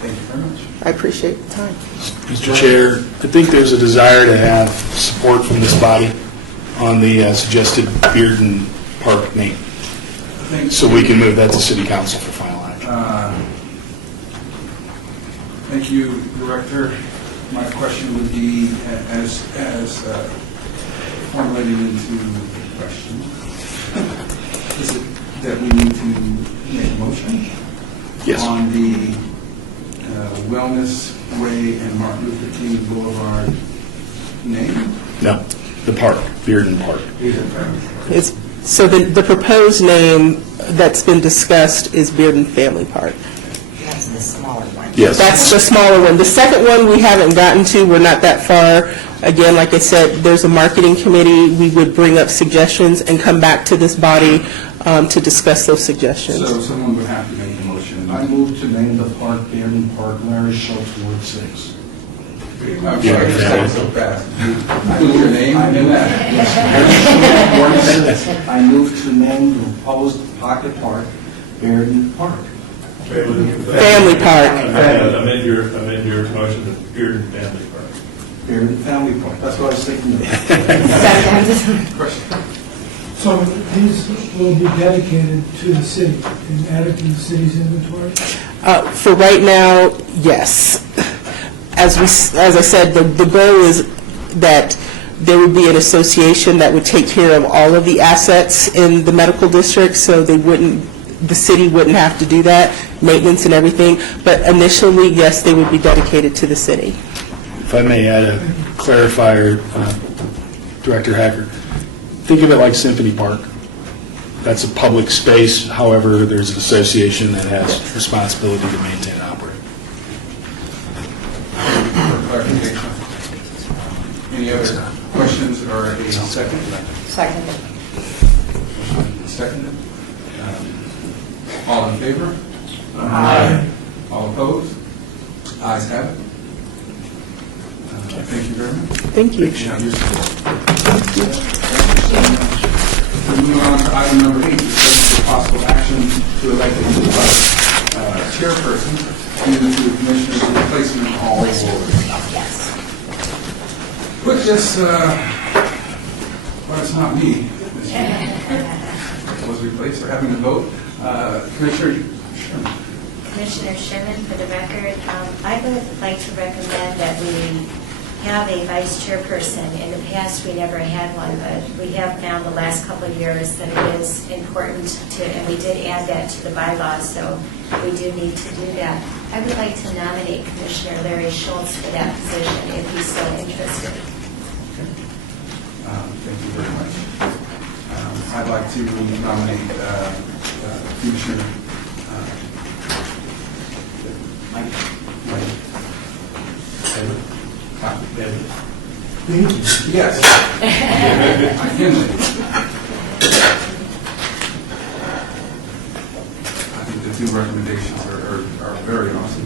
Thank you very much. I appreciate the time. Mr. Chair, I think there's a desire to have support from this body on the suggested Bearden Park name, so we can move that to City Council for final action. Thank you, Director. My question would be, as formulated into the question, is it that we need to make a motion on the Wellness Way and Martin Luther King Boulevard name? No, the park, Bearden Park. So the proposed name that's been discussed is Bearden Family Park. That's the smaller one. Yes. That's the smaller one. The second one we haven't gotten to. We're not that far. Again, like I said, there's a marketing committee. We would bring up suggestions and come back to this body to discuss those suggestions. So someone would have to make a motion. I move to name the park Bearden Park, Larry Schultz Ward 6. I'm sorry, you're saying so fast. Put your name in that. I move to amend the proposed pocket park, Bearden Park. Family Park. Amend your motion to Bearden Family Park. Bearden Family Park, that's what I was thinking of. Question. So these will be dedicated to the city and added to the city's inventory? For right now, yes. As I said, the goal is that there would be an association that would take care of all of the assets in the medical district, so the city wouldn't have to do that, maintenance and everything. But initially, yes, they would be dedicated to the city. If I may add a clarifier, Director Hacker, think of it like Symphony Park. That's a public space, however, there's an association that has responsibility to maintain and operate. For clarification. Any other questions or a second? Second. Seconded. All in favor? Aye. All opposed? Ayes have it. Thank you very much. Thank you. Moving on to item number 8, discussion for possible action to elect a chairperson due to the commissioner's replacement of all boards. Which is, well, it's not me. Was replaced or having to vote. Commissioner Sherman. Commissioner Sherman, for the record, I would like to recommend that we have a vice chairperson. In the past, we never had one, but we have found the last couple of years that it is important to, and we did add that to the bylaws, so we do need to do that. I would like to nominate Commissioner Larry Schultz for that position if he's still interested. Thank you very much. I'd like to nominate Commissioner Mike. Yes. McKinley. I think the two recommendations are very awesome.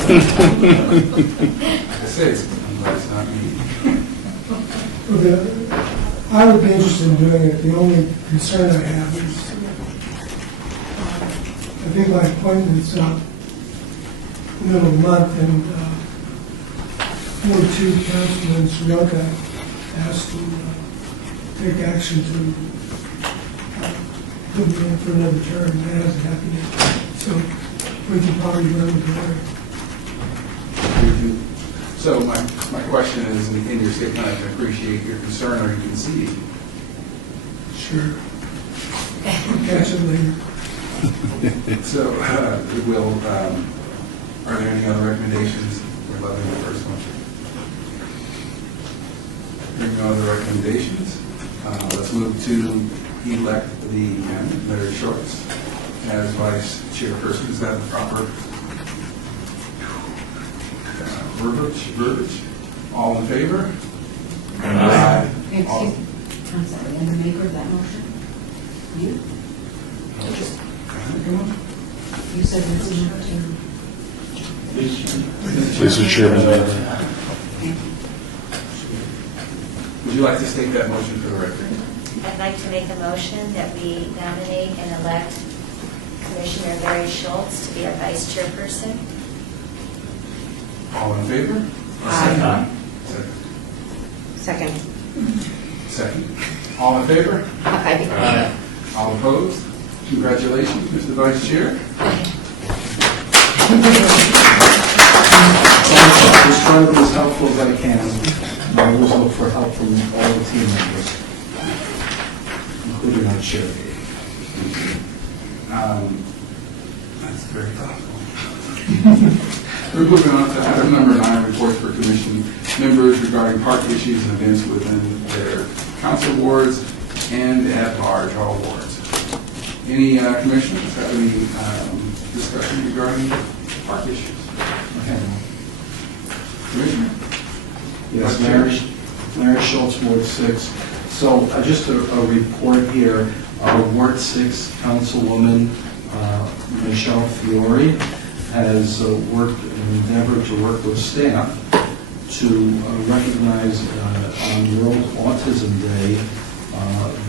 Like I say, I'm glad it's not me. I would be interested in doing it. The only concern I have is, I think my appointment's up middle of the month, and Ward 2 Councilman Soroka asked to take action to put me in for another term, and that hasn't happened yet. So we can probably run the board. So my question is, in your statement, I can appreciate your concern or you concede. Sure. Catch it later. So, are there any other recommendations? We're loving the first one. Hearing no other recommendations, let's move to elect the candidate, Larry Schultz, as vice chairperson. Is that the proper verbiage? All in favor? Aye. I'm sorry, and the maker of that motion? You? You said this is your turn. Mr. Chairman. Would you like to state that motion for the record? I'd like to make a motion that we nominate and elect Commissioner Larry Schultz to be our vice chairperson. All in favor? Aye. Second. Second. Second. All in favor? Aye. All opposed? Congratulations, Mr. Vice Chair. Just trying to be as helpful as I can. I always look for help from all the team members, including our chair. That's very thoughtful. We're moving on to item number 9, reports for commission members regarding park issues and events within their council wards and at large, all wards. Any commissioners have any discussion regarding park issues? Okay. Commissioner? Yes, Larry Schultz, Ward 6. So just a report here. Our Ward 6 Councilwoman, Michelle Fiore has worked and endeavored to work with staff to recognize on World Autism Day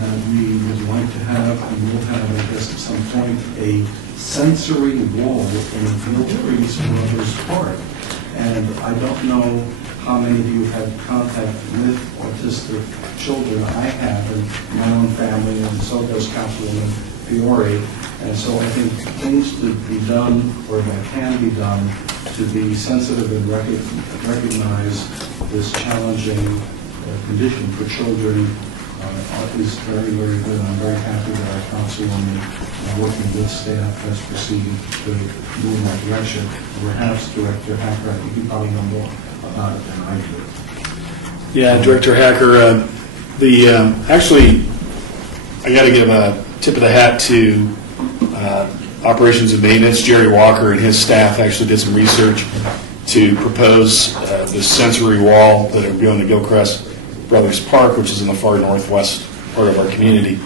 that we would like to have, and will have, I guess, at some point, a sensory wall in Giltrees Brothers Park. And I don't know how many of you have contact with autistic children. I have in my own family, and so does Councilwoman Fiore. And so I think things to be done, or that can be done, to be sensitive and recognize this challenging condition for children is very, very good. I'm very happy that our councilwoman, working with staff, has proceeded to move in that direction. Perhaps Director Hacker, I think you probably know more about it than I do. Yeah, Director Hacker, actually, I got to give a tip of the hat to Operations and Maintenance. Jerry Walker and his staff actually did some research to propose this sensory wall that are going to Gilchrist Brothers Park, which is in the far northwest part of our community.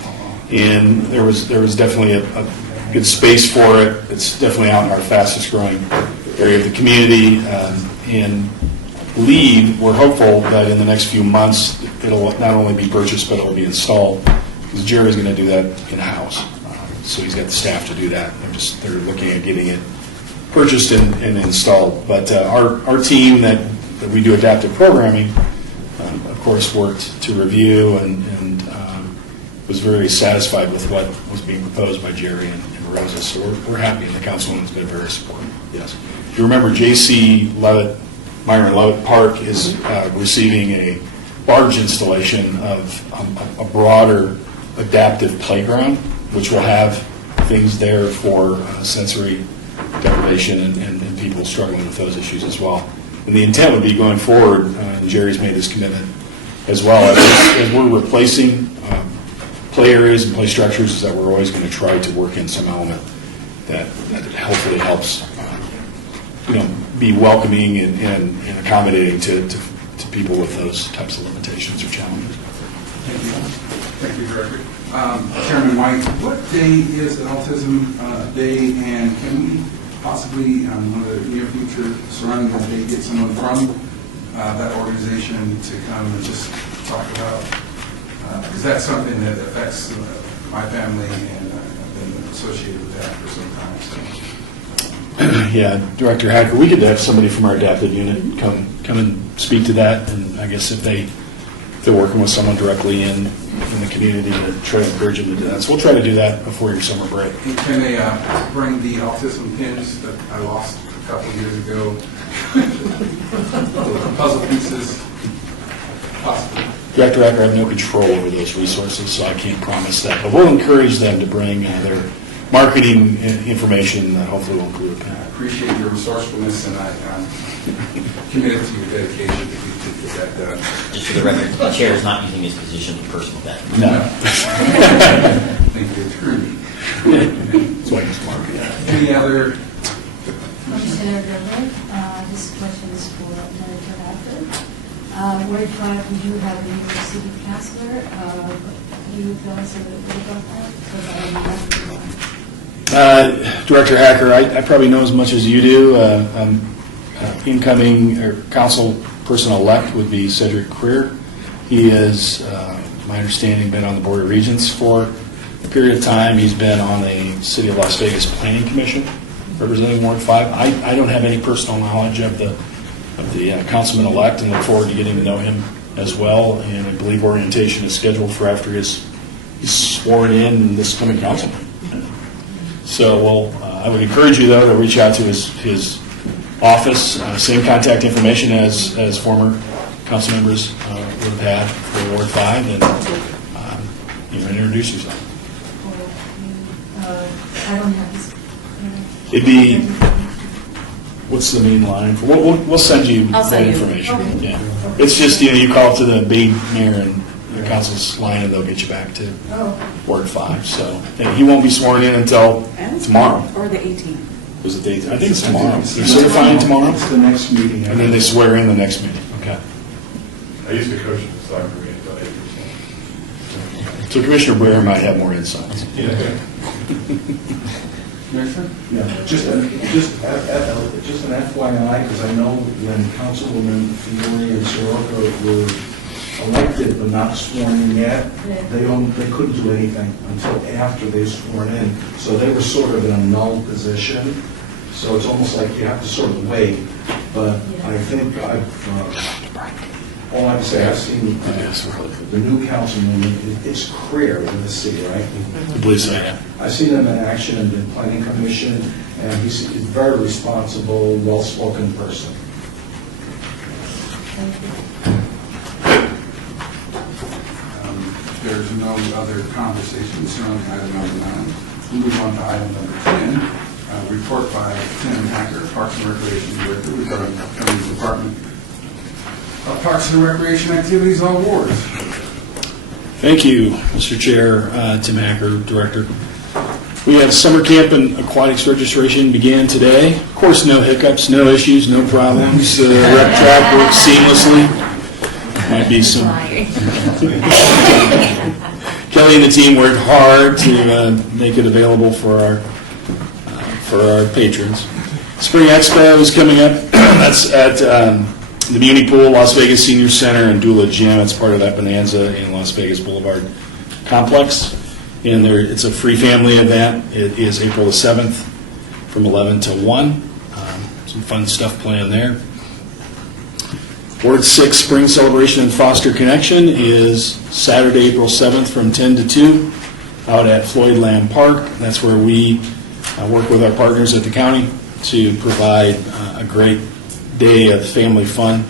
And there was definitely a good space for it. It's definitely out in our fastest growing area of the community. And we're hopeful that in the next few months it'll not only be purchased but it'll be installed, because Jerry's going to do that in-house. So he's got the staff to do that. They're looking at getting it purchased and installed. But our team that we do adaptive programming, of course, worked to review and was very satisfied with what was being proposed by Jerry and Rosa. So we're happy, and the councilwoman's been very supportive. Yes. If you remember, J.C. Levitt, Myron Levitt Park is receiving a large installation of a broader adaptive playground, which will have things there for sensory deprivation and people struggling with those issues as well. And the intent would be going forward, and Jerry's made this commitment as well, as we're replacing play areas and play structures, is that we're always going to try to work in some element that hopefully helps be welcoming and accommodating to people with those types of limitations or challenges. Thank you. Thank you, Director. Chairman White, what day is Autism Day, and can we possibly, in the near future, surrounding that day, get someone from that organization to come and just talk about, because that's something that affects my family, and I've been associated with that for some time. So. Yeah, Director Hacker, we could have somebody from our adaptive unit come and speak to that, and I guess if they're working with someone directly in the community to try to encourage them to do that. So we'll try to do that before your summer break. And can they bring the autism pins that I lost a couple of years ago? Puzzle pieces, possibly. Director Hacker, I have no control over those resources, so I can't promise that. But we'll encourage them to bring their marketing information that hopefully will include a pin. I appreciate your resourcefulness, and I'm committed to your dedication to get that done. Just for the record, the chair is not using his position for personal benefit. No. Thank you, Attorney. That's why he's smart. Any other? Commissioner Gerber, this question is for Director Hacker. Ward 5, we do have a new city councilor. Can you tell us a little bit about that? Director Hacker, I probably know as much as you do. Incoming council person-elect would be Cedric Creer. He is, my understanding, been on the Board of Regents for a period of time. He's been on the City of Las Vegas Planning Commission, representing Ward 5. I don't have any personal knowledge of the councilman-elect, and look forward to getting to know him as well. And I believe orientation is scheduled for after he's sworn in this coming council. So, I would encourage you, though, to reach out to his office, same contact information as former council members would have had for Ward 5, and introduce yourself. I don't have this. It'd be, what's the main line? We'll send you I'll that send you. information. Okay. Yeah. It's just, you call up to the main mayor and the council's line, and they'll get you back to Ward 5. So, and he won't be sworn in until tomorrow. Or the 18th. Was it date? I think it's tomorrow. They're certifying tomorrow? It's the next meeting. And then they swear in the next meeting. Okay. I used to coach in the soccer game until 8%. So Commissioner Blair might have more insights. Yeah. Commissioner? Yeah, just an FYI, because I know when Councilwoman Fiore and Soroka were elected but not sworn in yet, they couldn't do anything until after they sworn in. So they were sort of in a null position. So it's almost like you have to sort of wait. But I think all I can say, I've seen the new councilman, it's Creer with a C, right? I believe so, yeah. I've seen him in action in the planning commission, and he's a very responsible, well-spoken person. There's no other conversation surrounding item number 9. We move on to item number 10, report by Tim Hacker, Parks and Recreation Director, regarding the County Department of Parks and Recreation Activities Awards. Thank you, Mr. Chair, Tim Hacker, Director. We have summer camp and aquatics registration began today. Of course, no hiccups, no issues, no problems. Rec track works seamlessly. Might be some. Kelly and the team worked hard to make it available for our patrons. Spring Expo is coming up. That's at the Muni Pool, Las Vegas Senior Center, and Dula Gym. It's part of that Bonanza in Las Vegas Boulevard complex. And it's a free family event. It is April the 7th from 11 to 1. Some fun stuff planned there. Ward 6 Spring Celebration and Foster Connection is Saturday, April 7th from 10 to 2 out at Floyd Lamb Park. That's where we work with our partners at the county to provide a great day of family fun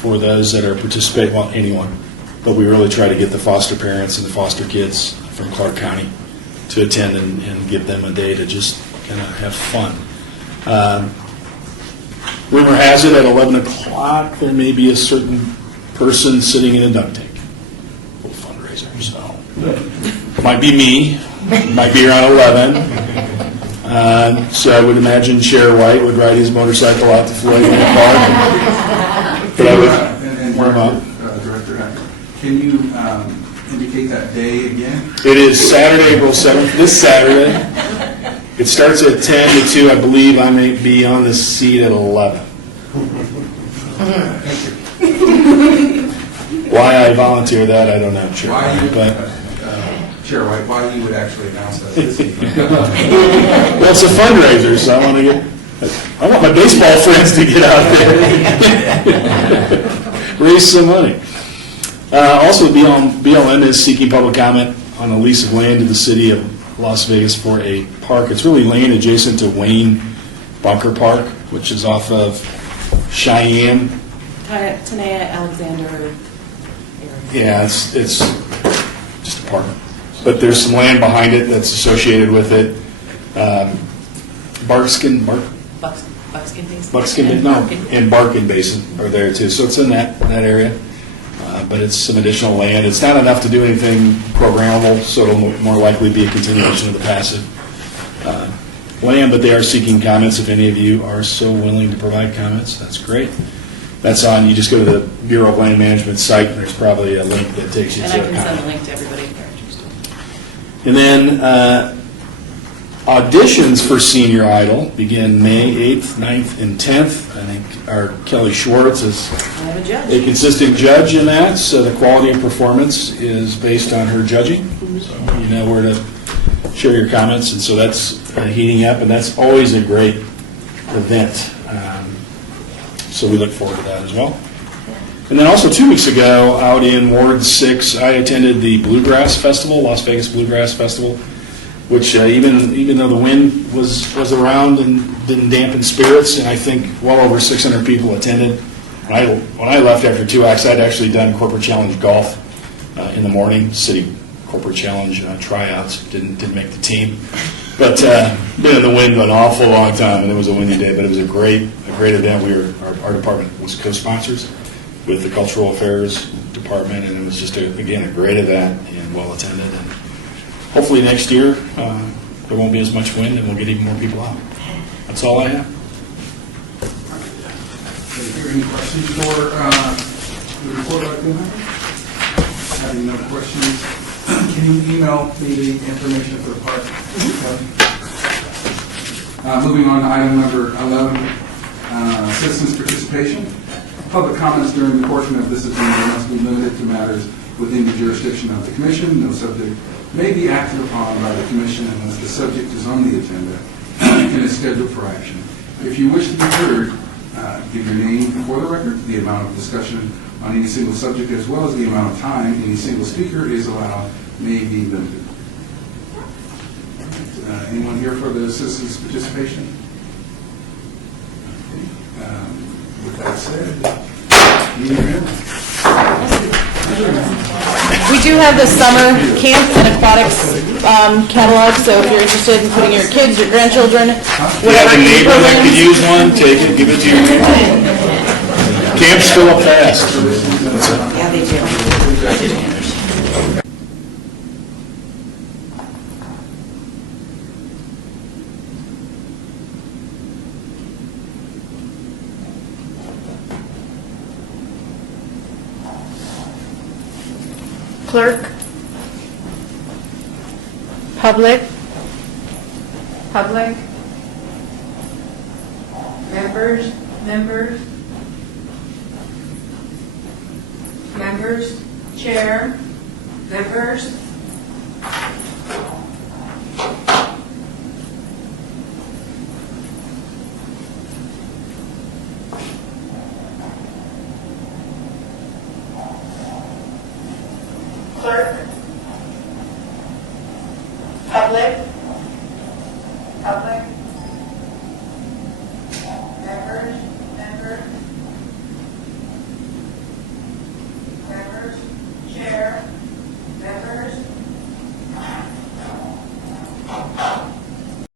for those that are participating, well, anyone. But we really try to get the foster parents and the foster kids from Clark County to attend and give them a day to just kind of have fun. Rumor has it at 11 o'clock there may be a certain person sitting in a dunk tank. A little fundraiser, so. Might be me, might be around 11. So I would imagine Chair White would ride his motorcycle out to Floyd Lamb Park. But I would warm up. Director Hacker, can you indicate that day again? It is Saturday, April 7th, this Saturday. It starts at 10 to 2. I believe I may be on the seat at 11. Why I volunteer that, I don't know, Chair. Chair White, why you would actually announce that this evening? Well, it's a fundraiser, so I want my baseball friends to get out there. Raise some money. Also, BLM is seeking public comment on a lease of land to the city of Las Vegas for a park. It's really land adjacent to Wayne Bunker Park, which is off of Cheyenne. Tanea Alexander area. Yeah, it's just a park. But there's some land behind it that's associated with it. Buckskin Basin? No, and Barkin Basin are there too. So it's in that area. But it's some additional land. It's not enough to do anything programmable, so it'll more likely be a continuation of the passive land, but they are seeking comments. If any of you are so willing to provide comments, that's great. That's on, you just go to the Bureau of Land Management site, and there's probably a link that takes you to And a I can comment. send a link to everybody if they're interested. And then auditions for Senior Idol begin May 8th, 9th, and 10th. I think our Kelly Schwartz is I have a judge. a consistent judge in that, so the quality of performance is based on her judging. So you know where to share your comments, and so that's heating up, and that's always a great event. So we look forward to that as well. And then also 2 weeks ago, out in Ward 6, I attended the Bluegrass Festival, Las Vegas Bluegrass Festival, which even though the wind was around and didn't dampen spirits, and I think well over 600 people attended. When I left after 2 acts, I'd actually done Corporate Challenge golf in the morning, city Corporate Challenge tryouts, didn't make the team. But been in the wind an awful long time, and it was a windy day, but it was a great event. Our department was co-sponsors with the Cultural Affairs Department, and it was just, again, a great event and well attended. And hopefully next year there won't be as much wind, and we'll get even more people out. That's all I have. Any questions for the report by Tim Hacker? Having no questions, can you email me the information for the park? Moving on to item number 11, citizens' participation. Public comments during the portion of this agenda must be limited to matters within the jurisdiction of the commission. No subject may be acted upon by the commission unless the subject is on the agenda and is scheduled for action. If you wish to be heard, give your name for the record. The amount of discussion on any single subject as well as the amount of time any single speaker is allowed may be limited. Anyone here for the citizens' participation? Okay. With that said, meeting adjourned. We do have the summer camp and aquatics catalog, so if you're interested in putting your kids, your grandchildren, If you whatever have a neighbor that could programs. use one, take it, give it to your neighbor. Camps fill up fast. Yeah, they do. Clerk? Public? Public? Members? Members? Members? Chair? Members? Clerk?